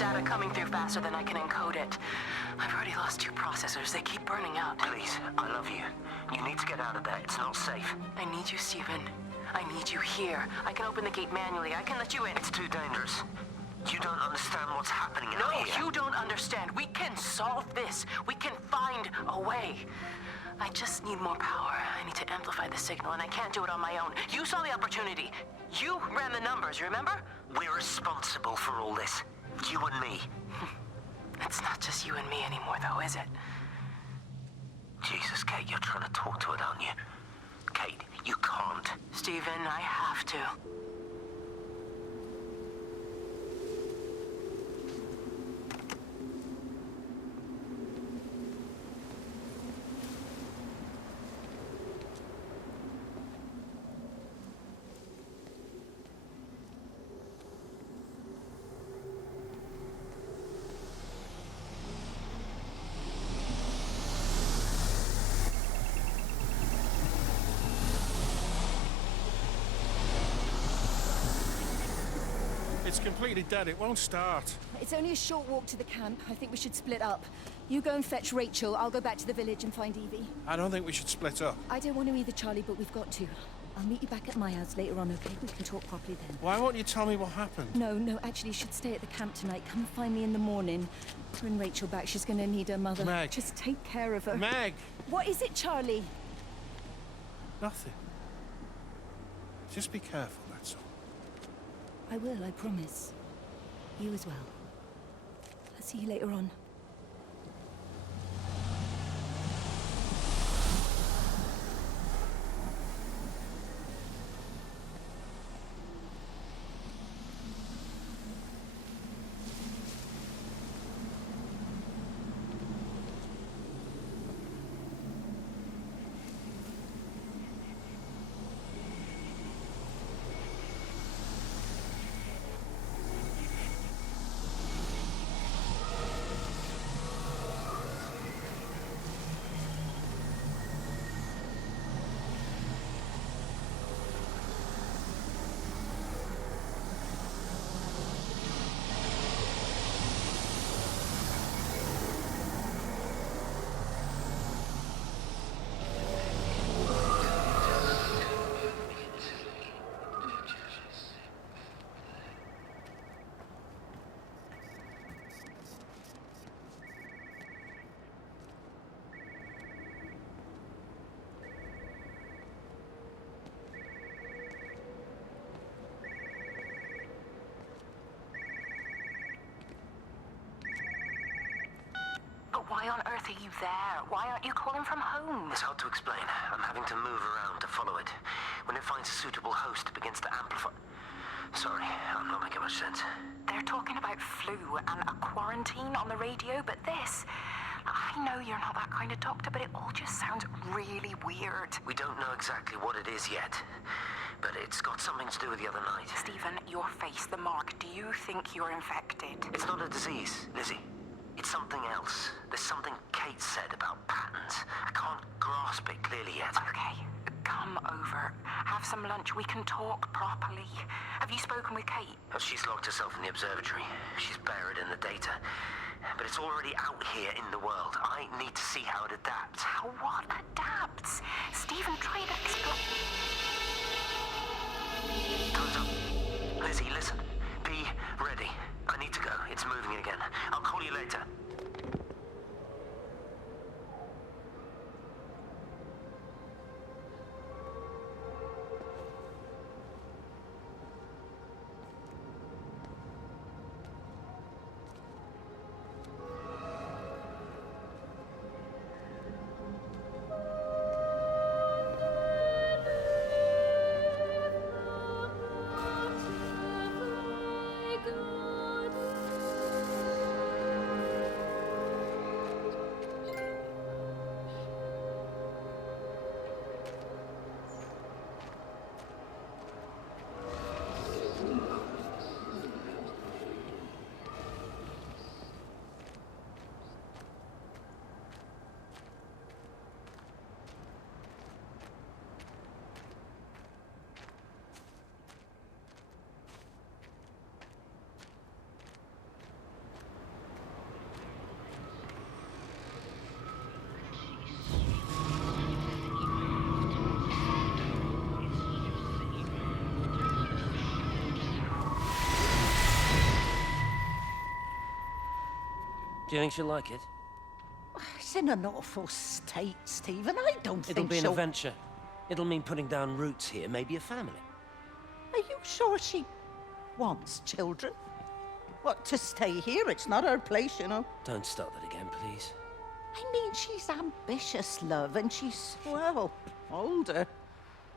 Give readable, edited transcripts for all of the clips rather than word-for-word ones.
data coming through faster than I can encode it. I've already lost 2 processors. They keep burning out. Please, I love you. You need to get out of there. It's not safe. I need you, Stephen. I need you here. I can open the gate manually. I can let you in. It's too dangerous. You don't understand what's happening out here. No, you don't understand. We can solve this. We can find a way. I just need more power. I need to amplify the signal, and I can't do it on my own. You saw the opportunity. You ran the numbers, remember? We're responsible for all this. You and me. It's not just you and me anymore, though, is it? Jesus, Kate, you're trying to talk to it, aren't you? Kate, you can't. Stephen, I have to. It's completely dead. It won't start. It's only a short walk to the camp. I think we should split up. You go and fetch Rachel. I'll go back to the village and find Evie. I don't think we should split up. I don't want to either, Charlie, but we've got to. I'll meet you back at my house later on, okay? We can talk properly then. Why won't you tell me what happened? No, actually, you should stay at the camp tonight. Come find me in the morning. Bring Rachel back. She's going to need her mother. Meg. Just take care of her. Meg! What is it, Charlie? Nothing. Just be careful, that's all. I will, I promise. You as well. I'll see you later on. Why on earth are you there? Why aren't you calling from home? It's hard to explain. I'm having to move around to follow it. When it finds a suitable host, it begins to amplify. Sorry, I'm not making much sense. They're talking about flu and a quarantine on the radio, but this... I know you're not that kind of doctor, but it all just sounds really weird. We don't know exactly what it is yet, but it's got something to do with the other night. Stephen, your face, the mark, do you think you're infected? It's not a disease, Lizzie. It's something else. There's something Kate said about patterns. I can't grasp it clearly yet. Okay, come over. Have some lunch. We can talk properly. Have you spoken with Kate? She's locked herself in the observatory. She's buried in the data. But it's already out here in the world. I need to see how it adapts. How what adapts? Stephen, try to explain. Time's up. Lizzie, listen. Be ready. I need to go. It's moving again. I'll call you later. Do you think she'll like it? It's in an awful state, Stephen. I don't It'll think be an she'll... adventure. It'll mean putting down roots here, maybe a family. Are you sure she wants children? What, to stay here? It's not her place, you know. Don't start that again, please. I mean, she's ambitious, love, and she's, well, older.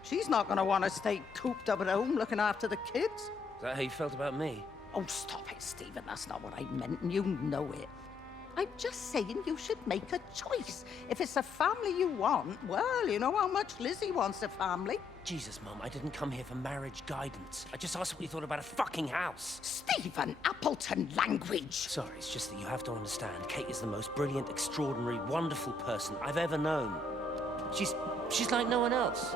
She's not going to want to stay cooped up at home looking after the kids. Is that how you felt about me? Oh, stop it, Stephen. That's not what I meant, and you know it. I'm just saying you should make a choice. If it's a family you want, well, you know how much Lizzie wants a family. Jesus, Mum, I didn't come here for marriage guidance. I just asked what you thought about a fucking house. Stephen Appleton language. Sorry, it's just that you have to understand, Kate is the most brilliant, extraordinary, wonderful person I've ever known. She's like no one else.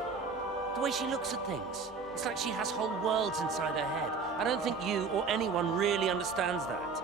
The way she looks at things. It's like she has whole worlds inside her head. I don't think you or anyone really understands that.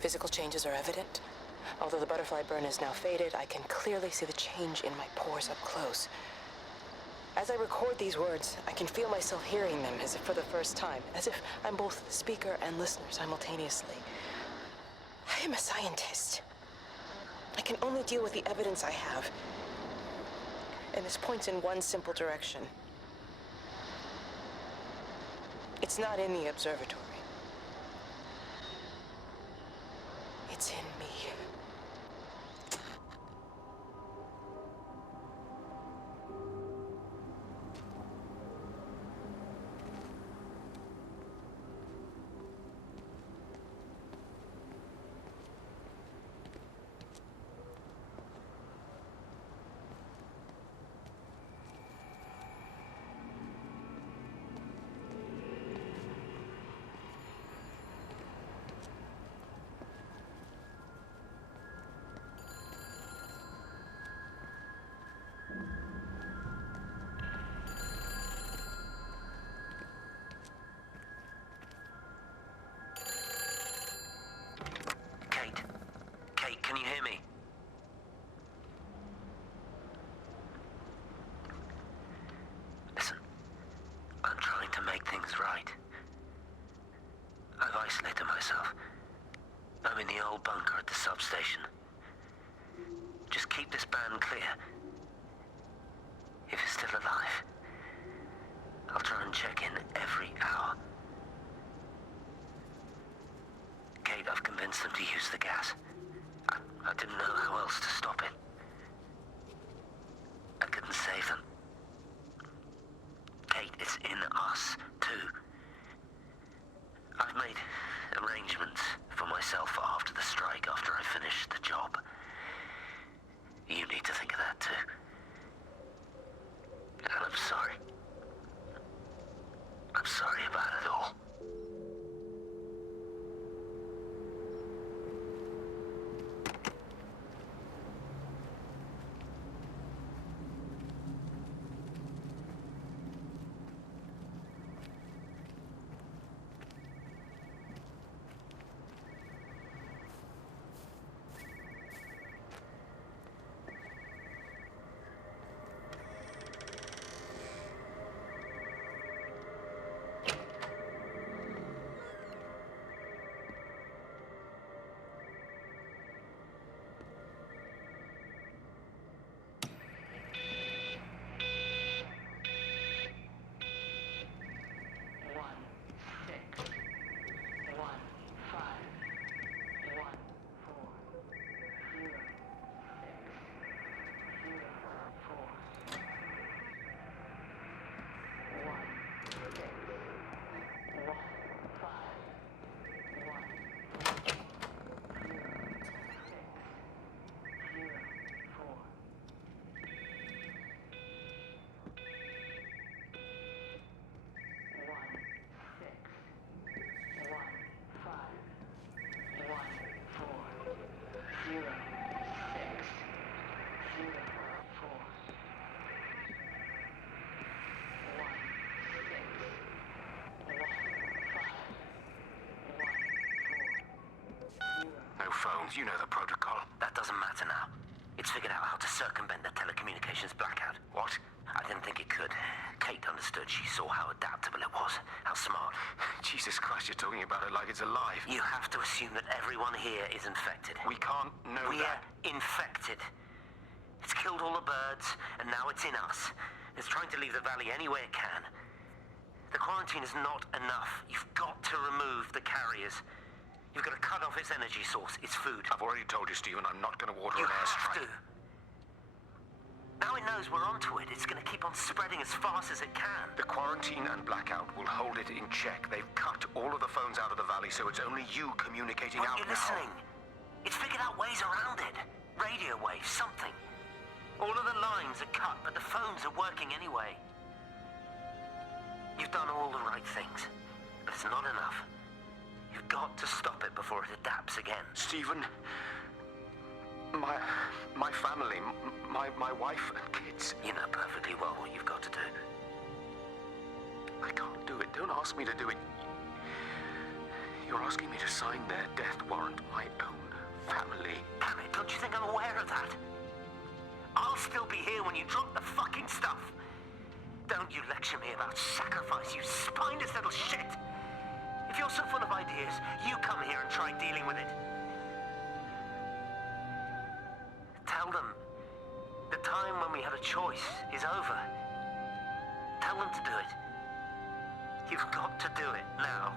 Physical changes are evident. Although the butterfly burn is now faded, I can clearly see the change in my pores up close. As I record these words, I can feel myself hearing them as if for the first time, as if I'm both speaker and listener simultaneously. I am a scientist. I can only deal with the evidence I have. And this points in one simple direction. It's not in the observatory. It's in me. Kate, can you hear me? Listen, I'm trying to make things right. I've isolated myself. I'm in the old bunker at the substation. Just keep this band clear. If it's still alive, I'll try and check in every hour. Kate, I've convinced them to use the gas. I didn't know how else to stop it. I couldn't save them. Kate, it's in us, too. I've made arrangements for myself after the strike, after I finish the job. You need to think of that, too. And I'm sorry. I'm sorry about it all. no phones. You know the protocol. That doesn't matter now. It's figured out how to circumvent the telecommunications blackout. What? I didn't think it could. Kate understood. She saw how adaptable it was. How smart. Jesus Christ, you're talking about it like it's alive. You have to assume that everyone here is infected. We can't know that. We're infected. It's killed all the birds, and now it's in us. It's trying to leave the valley any way it can. The quarantine is not enough. You've got to remove the carriers. You've got to cut off its energy source, its food. I've already told you, Stephen, I'm not going to water an airstrike. You have to. Now it knows we're onto it. It's going to keep on spreading as fast as it can. The quarantine and blackout will hold it in check. They've cut all of the phones out of the valley, so it's only you communicating out now. You're listening. It's figured out ways around it. Radio waves, something. All of the lines are cut, but the phones are working anyway. You've done all the right things, but it's not enough. You've got to stop it before it adapts again. Stephen, my family, my wife and kids. You know perfectly well what you've got to do. I can't do it. Don't ask me to do it. You're asking me to sign their death warrant, my own family. Damn it, don't you think I'm aware of that? I'll still be here when you drop the fucking stuff. Don't you lecture me about sacrifice, you spineless little shit! If you're so full of ideas, you come here and try dealing with it. Tell them the time when we had a choice is over. Tell them to do it. You've got to do it now.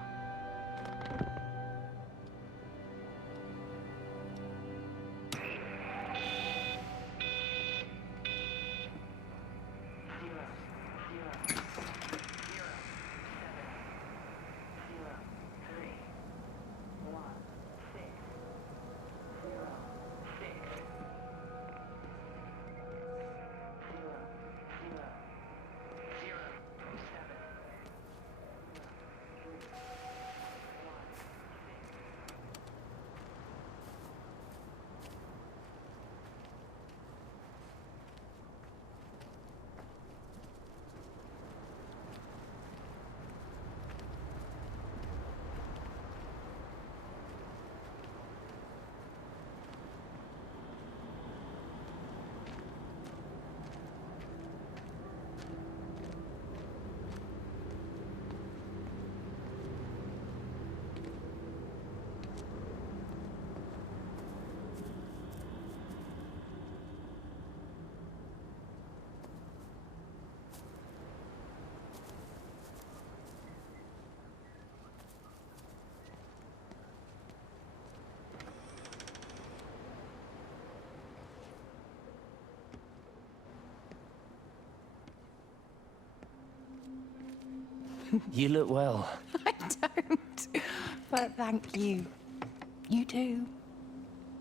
You look well. I don't. But thank you. You do.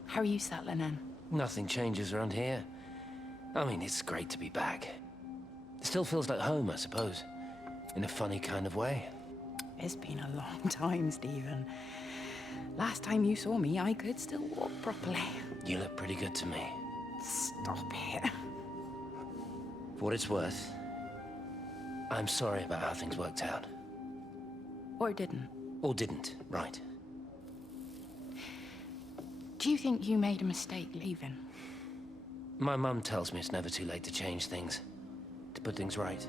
How are you settling in? Nothing changes around here. I mean, it's great to be back. It still feels like home, I suppose. In a funny kind of way. It's been a long time, Stephen. Last time you saw me, I could still walk properly. You look pretty good to me. Stop it. For what it's worth, I'm sorry about how things worked out. Or didn't. Or didn't, right. Do you think you made a mistake leaving? My mum tells me it's never too late to change things. To put things right.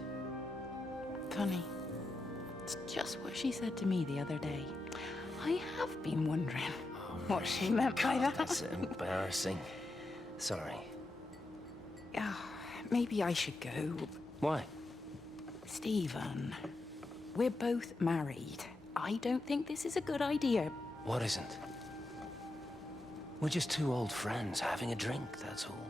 Funny. It's just what she said to me the other day. I have been wondering what she meant by that. That's embarrassing. Sorry. Maybe I should go. Why? Stephen, we're both married. I don't think this is a good idea. What isn't? We're just two old friends having a drink, that's all.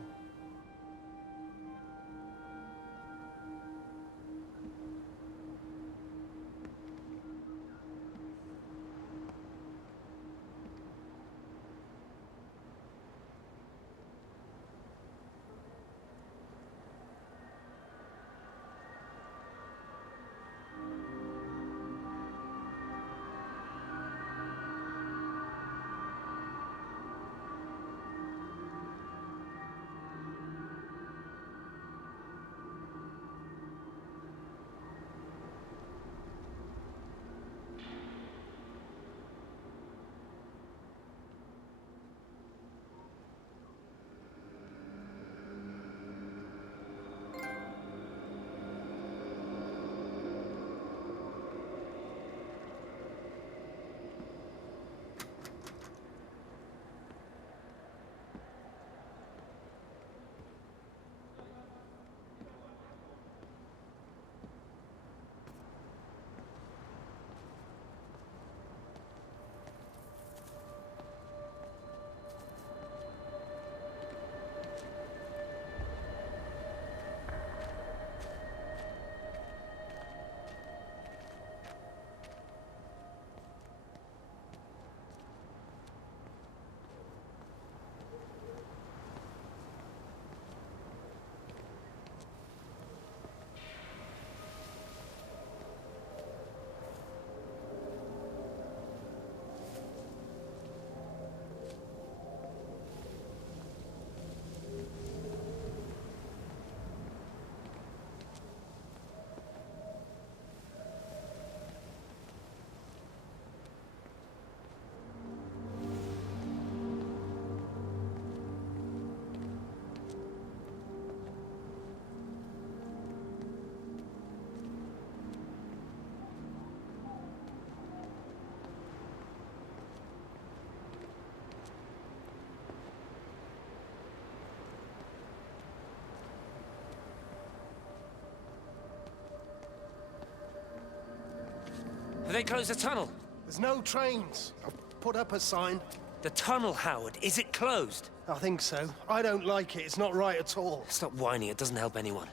Have they closed the tunnel? There's no trains. I've put up a sign. The tunnel, Howard, is it closed? I think so. I don't like it. It's not right at all. Stop whining, it doesn't help anyone.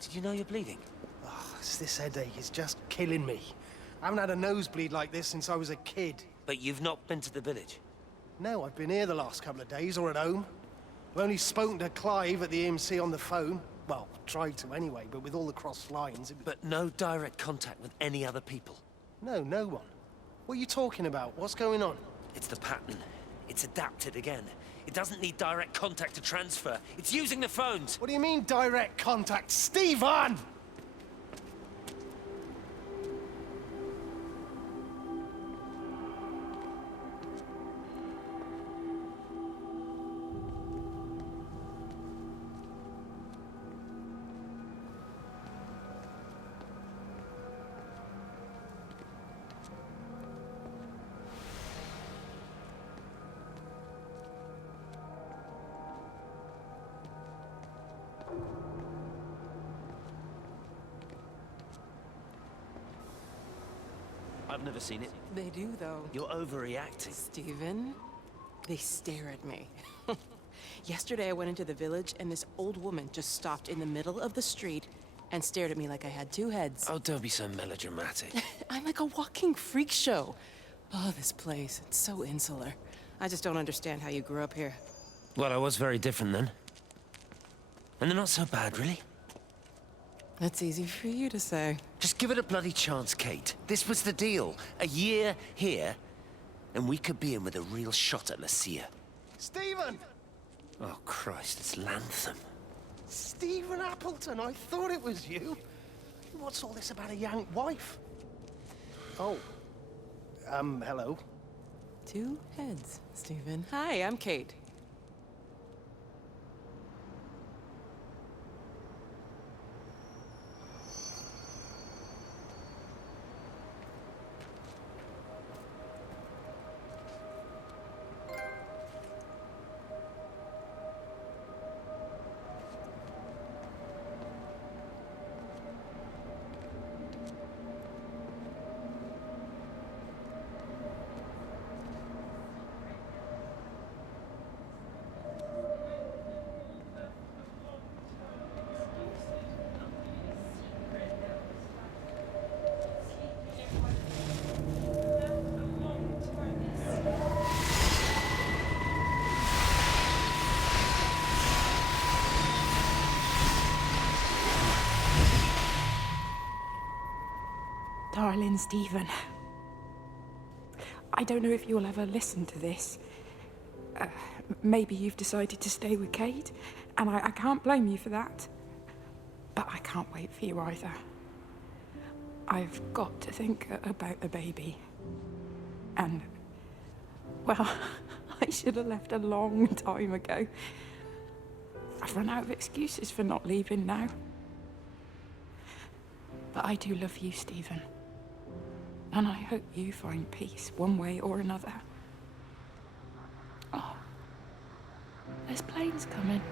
Did you know you're bleeding? Oh, this headache is just killing me. I haven't had a nosebleed like this since I was a kid. But you've not been to the village? No, I've been here the last couple of days, or at home. I've only spoken to Clive at the EMC on the phone. Well, tried to anyway, but with all the crossed lines... But no direct contact with any other people? No, no one. What are you talking about? What's going on? It's the pattern. It's adapted again. It doesn't need direct contact to transfer. It's using the phones. What do you mean, direct contact? Stephen! I've never seen it. They do, though. You're overreacting. Stephen, they stare at me. Yesterday I went into the village and this old woman just stopped in the middle of the street and stared at me like I had two heads. Oh, don't be so melodramatic. I'm like a walking freak show. Oh, this place, it's so insular. I just don't understand how you grew up here. Well, I was very different then. And they're not so bad, really. That's easy for you to say. Just give it a bloody chance, Kate. This was the deal. A year here, and we could be in with a real shot at Lucia. Stephen! Oh, Christ, it's Lantham. Stephen Appleton, I thought it was you. What's all this about a Yank wife? Oh. Hello. Two heads, Stephen. Hi, I'm Kate. Darling Stephen, I don't know if you'll ever listen to this. Maybe you've decided to stay with Kate, and I can't blame you for that. But I can't wait for you either. I've got to think about the baby. And, well, I should have left a long time ago. I've run out of excuses for not leaving now. But I do love you, Stephen. And I hope you find peace one way or another. Oh, there's planes coming.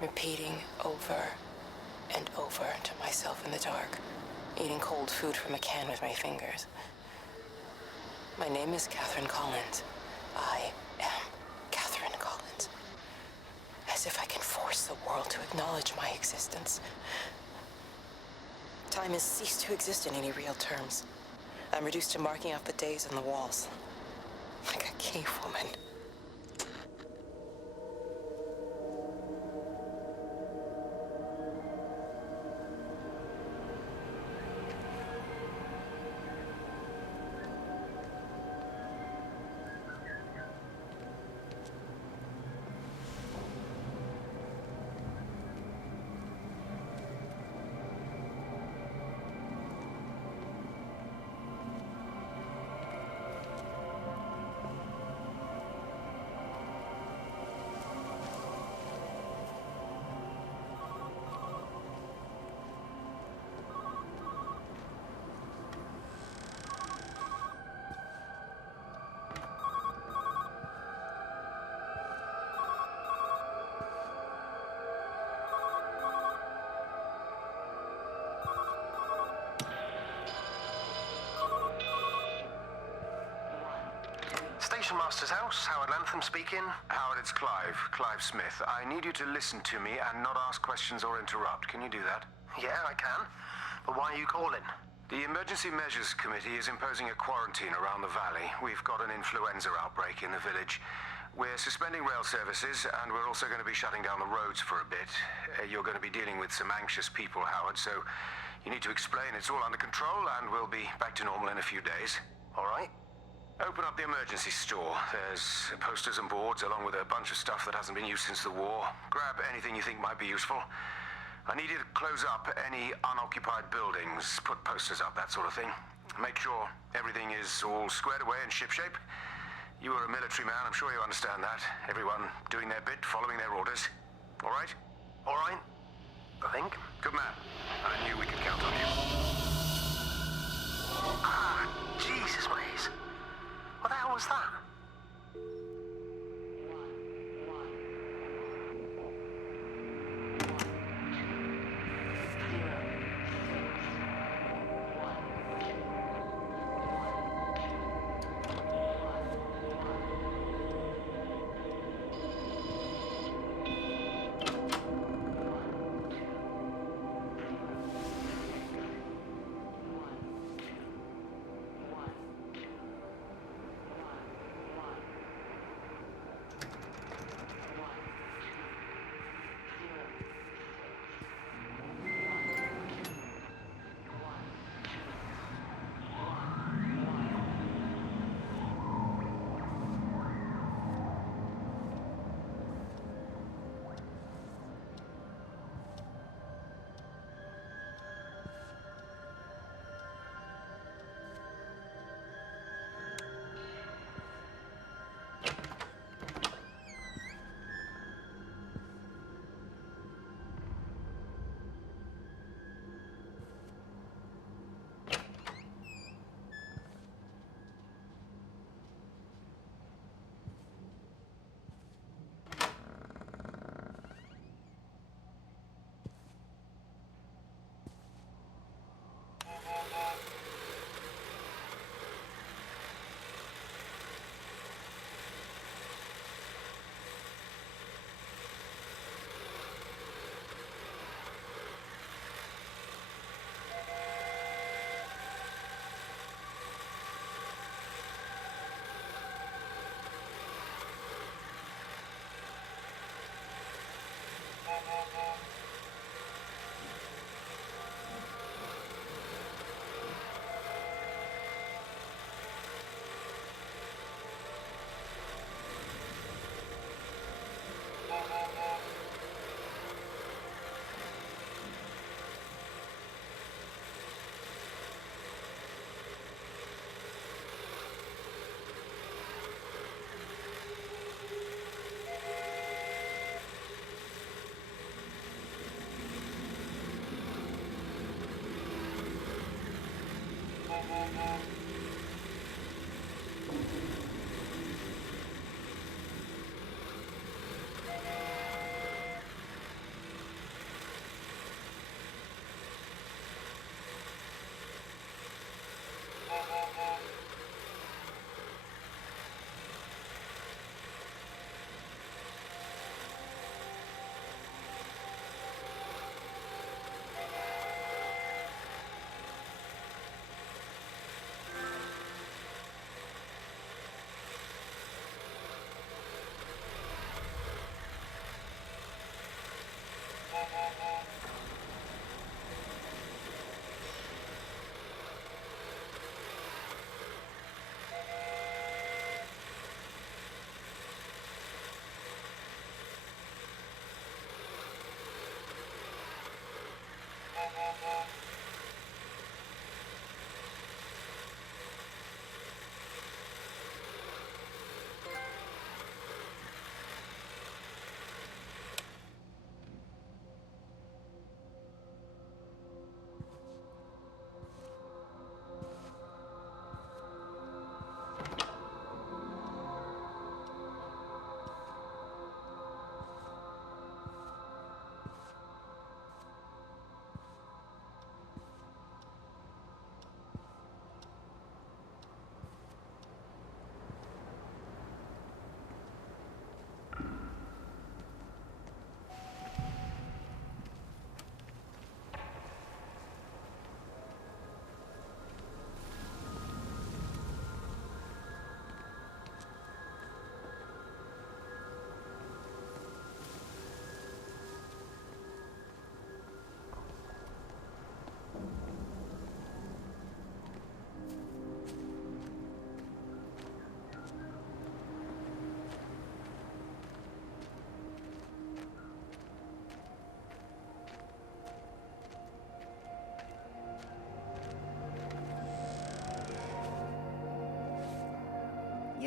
repeating over and over to myself in the dark, eating cold food from a can with my fingers. My name is Catherine Collins. I am Catherine Collins. As if I can force the world to acknowledge my existence. Time has ceased to exist in any real terms. I'm reduced to marking off the days on the walls. Like a cave woman. Station Master's house, Howard Lantham speaking. Howard, it's Clive. Clive Smith. I need you to listen to me and not ask questions or interrupt. Can you do that? Yeah, I can. But why are you calling? The Emergency Measures Committee is imposing a quarantine around the valley. We've got an influenza outbreak in the village. We're suspending rail services, and we're also going to be shutting down the roads for a bit. You're going to be dealing with some anxious people, Howard, so you need to explain it's all under control, and we'll be back to normal in a few days. All right. Open up the emergency store. There's posters and boards along with a bunch of stuff that hasn't been used since the war. Grab anything you think might be useful. I need you to close up any unoccupied buildings, put posters up, that sort of thing. Make sure everything is all squared away and shipshape. You are a military man, I'm sure you understand that. Everyone doing their bit, following their orders. All right? All right. I think. Good man. I knew we could count on you. Ah, Jesus, Maze. What the hell was that?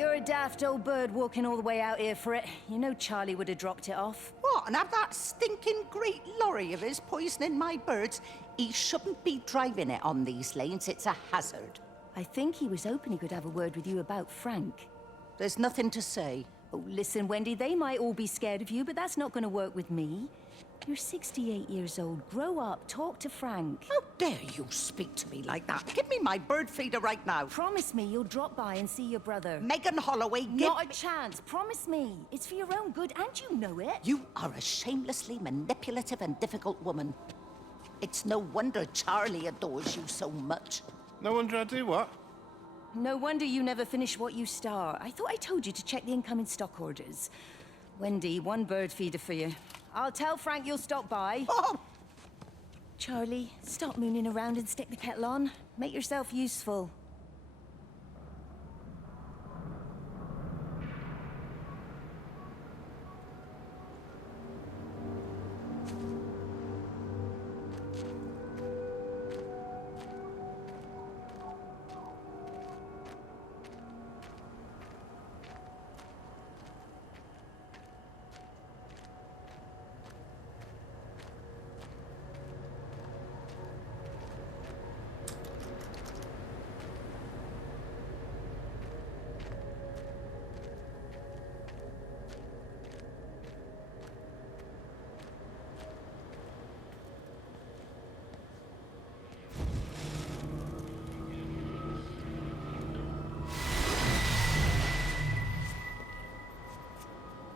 You're a daft old bird walking all the way out here for it. You know Charlie would have dropped it off. What, and have that stinking great lorry of his poisoning my birds? He shouldn't be driving it on these lanes. It's a hazard. I think he was hoping he could have a word with you about Frank. There's nothing to say. Oh, listen, Wendy, they might all be scared of you, but that's not going to work with me. You're 68 years old. Grow up. Talk to Frank. How dare you speak to me like that? Give me my bird feeder right now. Promise me you'll drop by and see your brother. Megan Holloway, Not a chance. Promise me. It's for your own good, and you know it. You are a shamelessly manipulative and difficult woman. It's no wonder Charlie adores you so much. No wonder I do what? No wonder you never finish what you start. I thought I told you to check the incoming stock orders. Wendy, one bird feeder for you. I'll tell Frank you'll stop by. Oh! Charlie, stop mooning around and stick the kettle on. Make yourself useful.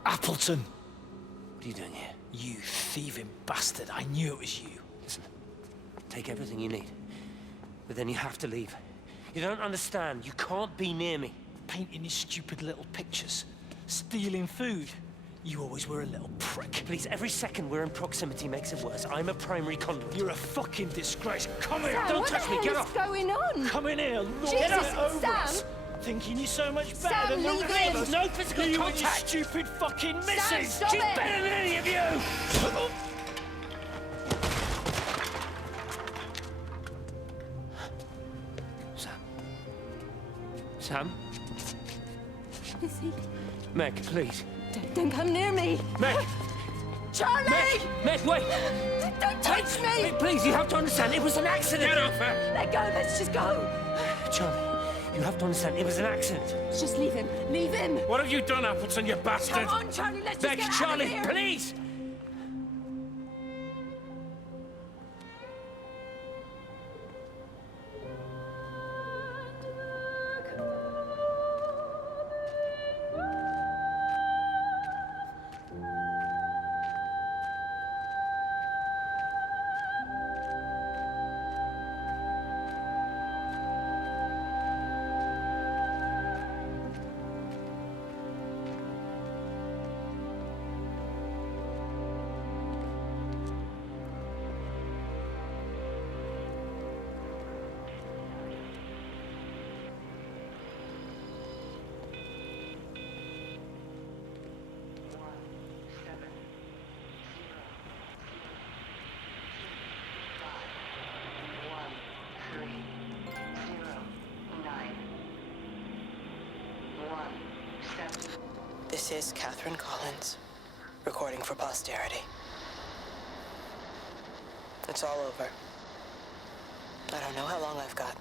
Appleton! What are you doing here? You thieving bastard, I knew it was you. Listen, take everything you need. But then you have to leave. You don't understand. You can't be near me. Painting your stupid little pictures. Stealing food. You always were a little prick. Please, every second we're in proximity makes it worse. I'm a primary conduit. You're a fucking disgrace. Come here! Sam, Don't touch me, get off! What's going on? Come in here, Lord! Jesus, Get over Sam! us. Thinking you're so much better Sam, than the leave rest him. of us. No physical You and your contact. stupid fucking Sam, missus! stop She's it. better than any of you! Sam? Lizzie, Meg, please. don't come near me. Meg! Charlie! Meg, wait! Don't touch me! Meg, please, you have to understand, it was an accident! Get off her! Let go, let's just go. Charlie, you have to understand, it was an accident. Just leave him. Leave him. What have you done, Appleton, you bastard? Come on, Charlie, let's just Meg, get out Charlie, of here. please! This is Catherine Collins, recording for posterity. It's all over. I don't know how long I've got.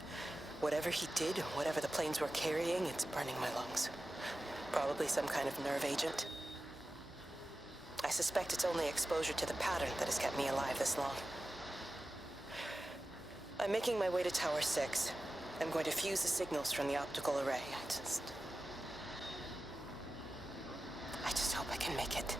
Whatever he did, whatever the planes were carrying, it's burning my lungs. Probably some kind of nerve agent. I suspect it's only exposure to the pattern that has kept me alive this long. I'm making my way to Tower 6. I'm going to fuse the signals from the optical array. I just hope I can make it.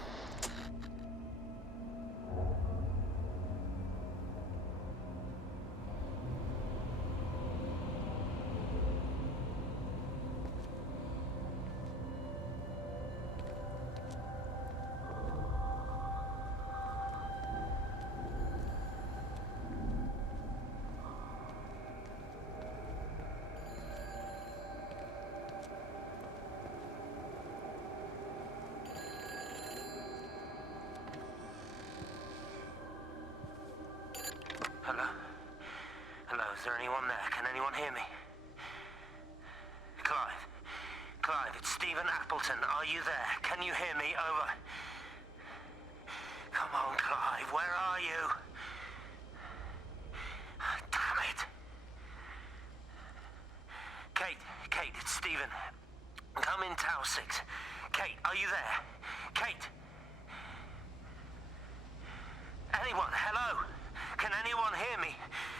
Hello? Hello, is there anyone there? Can anyone hear me? Clive? Clive, it's Stephen Appleton. Are you there? Can you hear me? Over. Come on, Clive, where are you? Damn it. Kate, it's Stephen. Come in Tower 6. Kate, are you there? Kate? Anyone? Hello? Can anyone hear me?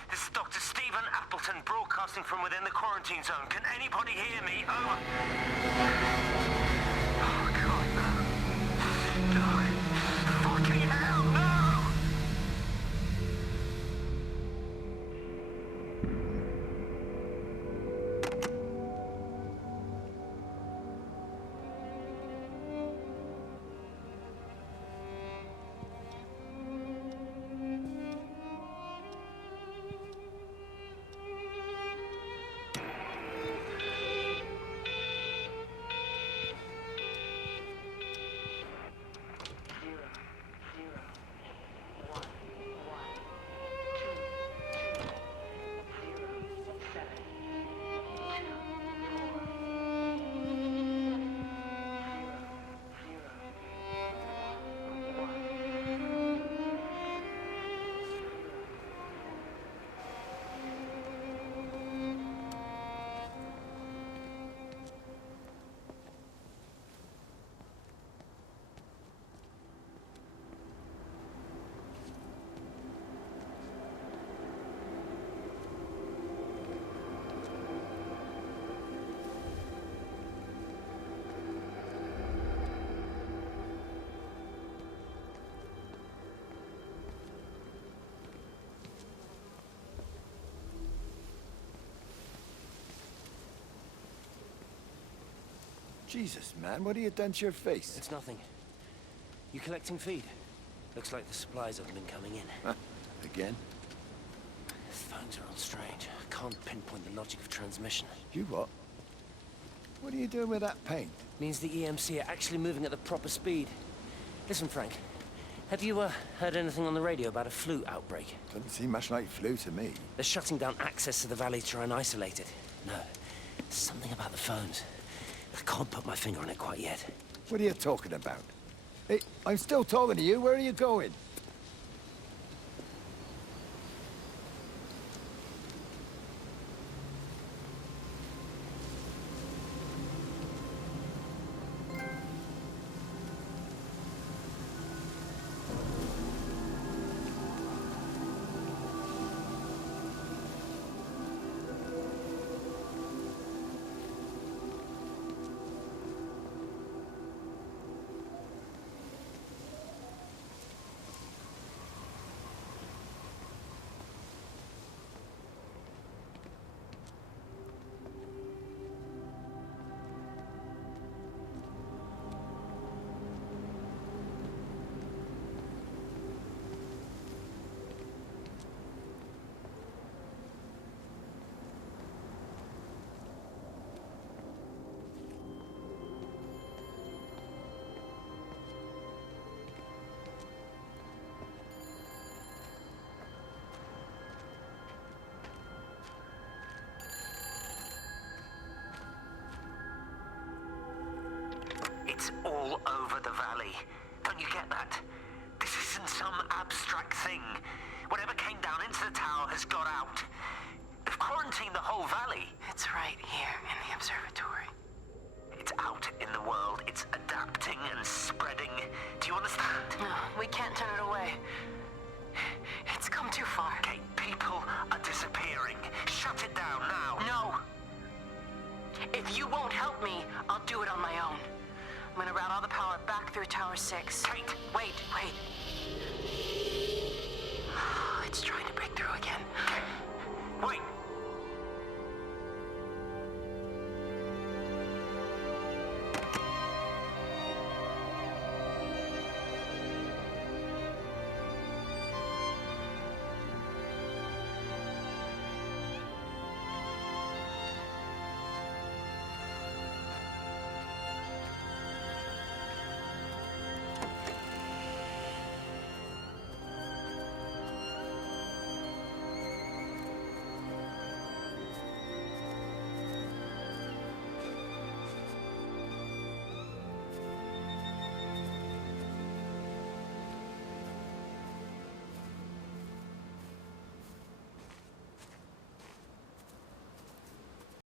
This is Dr. Stephen Appleton broadcasting from within the quarantine zone. Can anybody hear me? Over. Oh, God, no. No. Fucking hell, no! Jesus, man, what have you done to your face? It's nothing. You collecting feed? Looks like the supplies haven't been coming in. Huh? Again? Phones are all strange. I can't pinpoint the logic of transmission. You what? What are you doing with that paint? Means the EMC are actually moving at the proper speed. Listen, Frank. Have you heard anything on the radio about a flu outbreak? Doesn't seem much like flu to me. They're shutting down access to the valley to try and isolate it. No, something about the phones. I can't put my finger on it quite yet. What are you talking about? Hey, I'm still talking to you. Where are you going? It's all over the valley. Don't you get that? This isn't some abstract thing. Whatever came down into the tower has got out. They've quarantined the whole valley. It's right here in the observatory. It's out in the world. It's adapting and spreading. Do you understand? No, we can't turn it away. It's come too far. Okay, people are disappearing. Shut it down now. No. If you won't help me, I'll do it on my own. I'm gonna route all the power back through Tower 6. Kate! Wait. It's trying